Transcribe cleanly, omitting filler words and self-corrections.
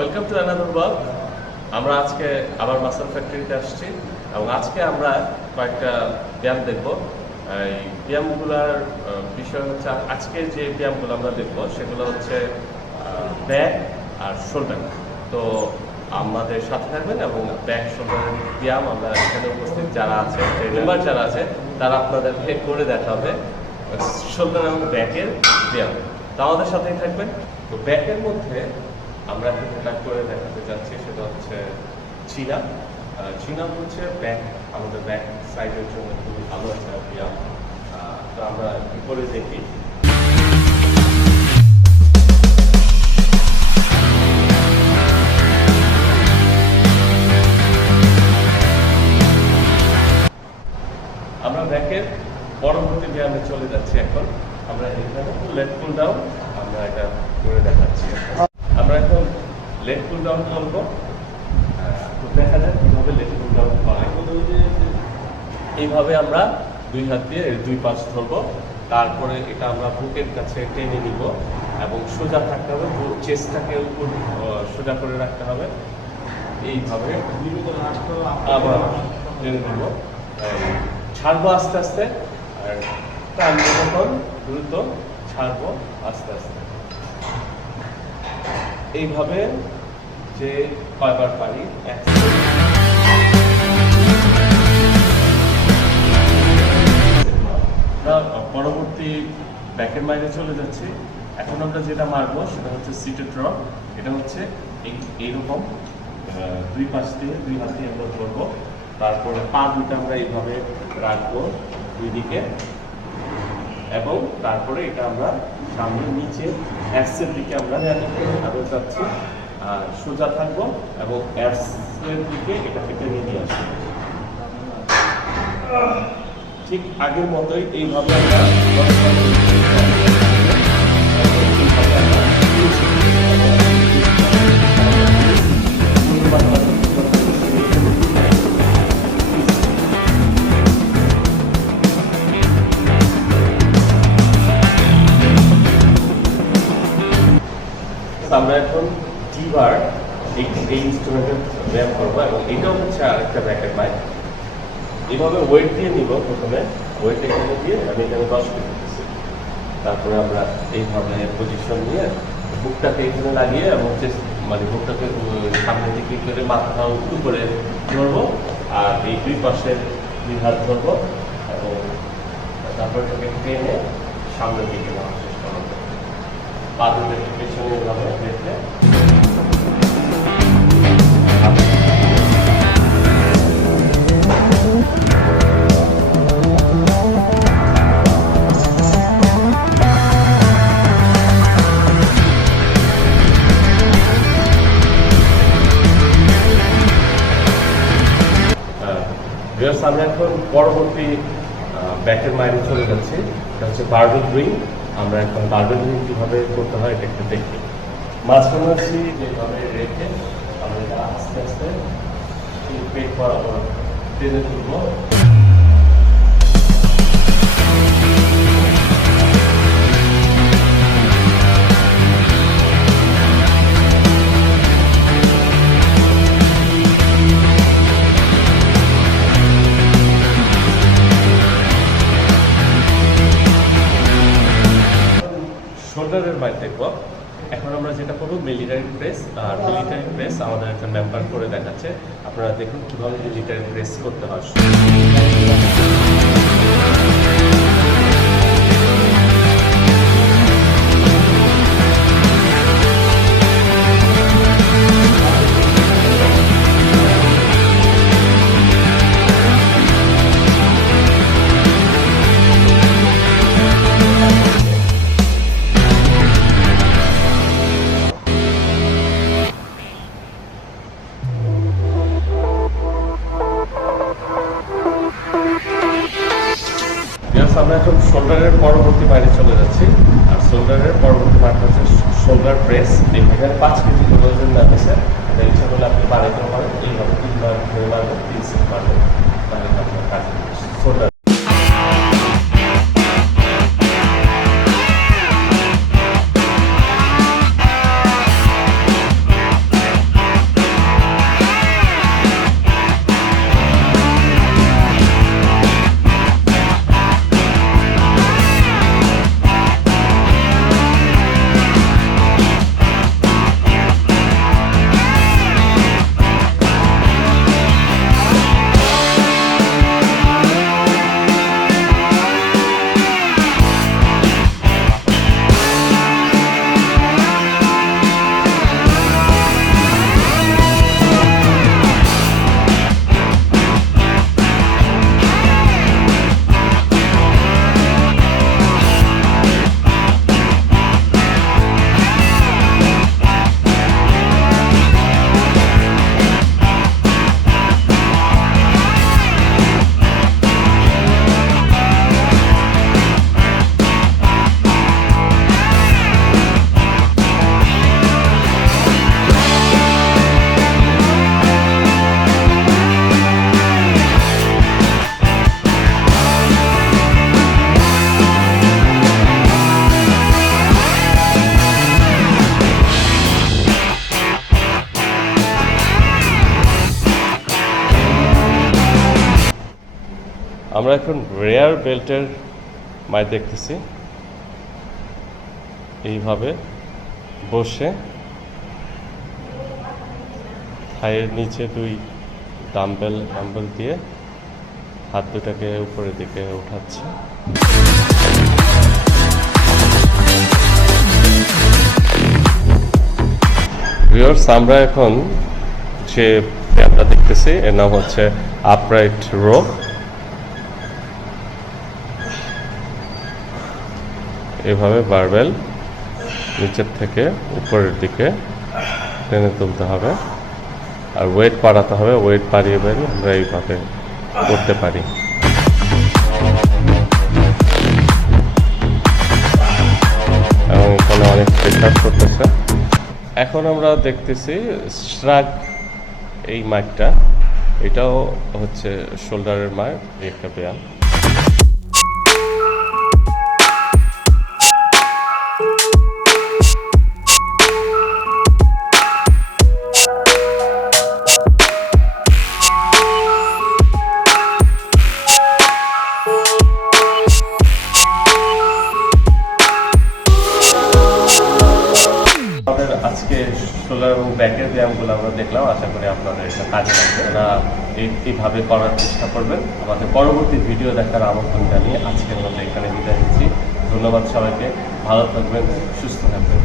Welcome to another blog. আমরা আজকে আবার মাসল ফ্যাক্টরিতে আসছি এবং আজকে আমরা কয়েকটা ব্যায়াম দেখব। এই ব্যায়ামগুলোর বিষয় হচ্ছে, আজকে যে ব্যায়ামগুলো আমরা দেখব সেগুলো হচ্ছে ব্যাক আর শোল্ডার। তো আমাদের সাথে থাকবেন এবং ব্যাক শোল্ডারের ব্যায়াম আমরা এখানে উপস্থিত যারা আছে, মেম্বার যারা আছে, তারা আপনাদেরকে করে দেখাবে শোল্ডার এবং ব্যাকের ব্যায়াম। তো আমাদের সাথেই থাকবেন। তো ব্যাকের মধ্যে আমরা যেটা করে দেখাতে যাচ্ছি সেটা হচ্ছে চিন-আপ। চিন-আপ হচ্ছে ব্যাক, আমাদের ব্যাক সাইডের জন্য খুবই ভালো একটা ব্যায়াম। তো আমরা কি করে দেখি। আমরা ব্যাকের পরবর্তী ব্যায়ামে চলে যাচ্ছি। এখন আমরা এখানে লেগ পুল ডাউন আমরা এটা করে দেখাচ্ছি। আমরা এখন লেগ পুল ডাউন করবো। তো দেখা যাক কীভাবে লেগ পুল ডাউন করা। এইভাবে আমরা দুই হাত দিয়ে দুই পাশ ধরবো, তারপরে এটা আমরা বুকের কাছে টেনে নিব এবং সোজা থাকতে হবে, চেস্টটাকে উপর সোজা করে রাখতে হবে। এইভাবে আবার টেনে নিব, ছাড়বো আস্তে আস্তে, আর টানবো তখন দ্রুত, ছাড়বো আস্তে আস্তে। এইভাবে যে কয়বার পারি। পরবর্তী ব্যাকের বাইরে চলে যাচ্ছি। এখন আমরা যেটা মারবো সেটা হচ্ছে সিটেড ড্রপ। এটা হচ্ছে এইরকম দুই পাশ দিয়ে দুই হাত দিয়ে আমরা ধরবো, তারপরে পা দুটো আমরা এইভাবে রাখবো দুই দিকে, এবং তারপরে এটা আমরা সামনে নিচে অ্যাপসের দিকে আমরা আরো যাচ্ছি, আর সোজা থাকবো এবং অ্যাপসের দিকে এটাকে টেনে নিয়ে আসবো। ঠিক আগের মতোই এইভাবে আমরা আমরা এখন টি-বার এই ইনস্ট্রুমেন্টের ব্যায়াম করবো, এবং এটাও হচ্ছে আরেকটা ব্যাকের বাইক। এইভাবে ওয়েট দিয়ে নিব। প্রথমে ওয়েট এখানে দিয়ে আমি এখানে 10 কেজি দিচ্ছি, তারপরে আমরা এইভাবে পজিশন নিয়ে বুকটাকে এখানে লাগিয়ে এবং মানে বুকটাকে সামনের দিকে করে মাথা উপরে ধরবো, আর এই দুই পাশের দুই হাত ধরবো এবং তারপরে এটাকে টেনে সামনের দিকে নেওয়ার চেষ্টা করবো। পা দুটোকে পেছনে এভাবে রেখে আমরা এখন পরবর্তী ব্যাকের মাইনে চলে যাচ্ছি। এটা হচ্ছে বারবেল রিং। আমরা এখন বারবেল রিং কীভাবে করতে হয় এটা একটু দেখি। মাঝখানে যেভাবে রেখে আমরা আস্তে আস্তে পেট বরাবর টেনে তুলবো। শোল্ডারের বাইরে দেখবো। এখন আমরা যেটা করবো মিলিটারি প্রেস। আর মিলিটারি প্রেস আমাদের একটা মেম্বার করে দেখাচ্ছে। আপনারা দেখুন কীভাবে মিলিটারি প্রেস করতে হয়। আমরা এখন শোল্ডারের পরবর্তী বাইরে চলে যাচ্ছি। আর শোল্ডারের পরবর্তী মাঠটা হচ্ছে শোল্ডার প্রেস। এখানে 5 কেজি ওজন লাগছে। এটা ইচ্ছা করলে আপনি বাড়াইতে পারেন। এইভাবে 3 বার ধরে মারবেন, 3 সেট মারবেন, তাহলে আপনার কাজ শোল্ডার। আমরা এখন রেয়ার বেল্টের মাইট দেখতেছি। এইভাবে বসে থাইয়ের নিচে 2 ডাম্বেল দিয়ে হাত দুটাকে উপরের দিকে উঠাচ্ছে। ভিউয়ার্স, আমরা এখন যে ব্যায়ামটা দেখতেছি এর নাম হচ্ছে আপরাইট রো। এভাবে বারবেল নিচের থেকে উপরের দিকে টেনে তুলতে হবে, আর ওয়েট বাড়াতে হবে। ওয়েট বাড়িয়ে আমরা এইভাবে করতে পারি। এবং এখানে অনেক প্রেশার করতেছে। এখন আমরা দেখতেছি শ্রাগ, এই মাইকটা, এটাও হচ্ছে শোল্ডারের মাইক, একটা ব্যায়াম। আজকে শোল্ডার এবং ব্যাকের ব্যায়ামগুলো আমরা দেখলাম, আশা করি আপনাদের এটা কাজে লাগবে। ওরা এইভাবে করার চেষ্টা করবেন। আমাদের পরবর্তী ভিডিও দেখার আমন্ত্রণ জানিয়ে আজকের মতো এখানে বিদায় নিচ্ছি। ধন্যবাদ সবাইকে, ভালো থাকবেন, সুস্থ থাকবেন।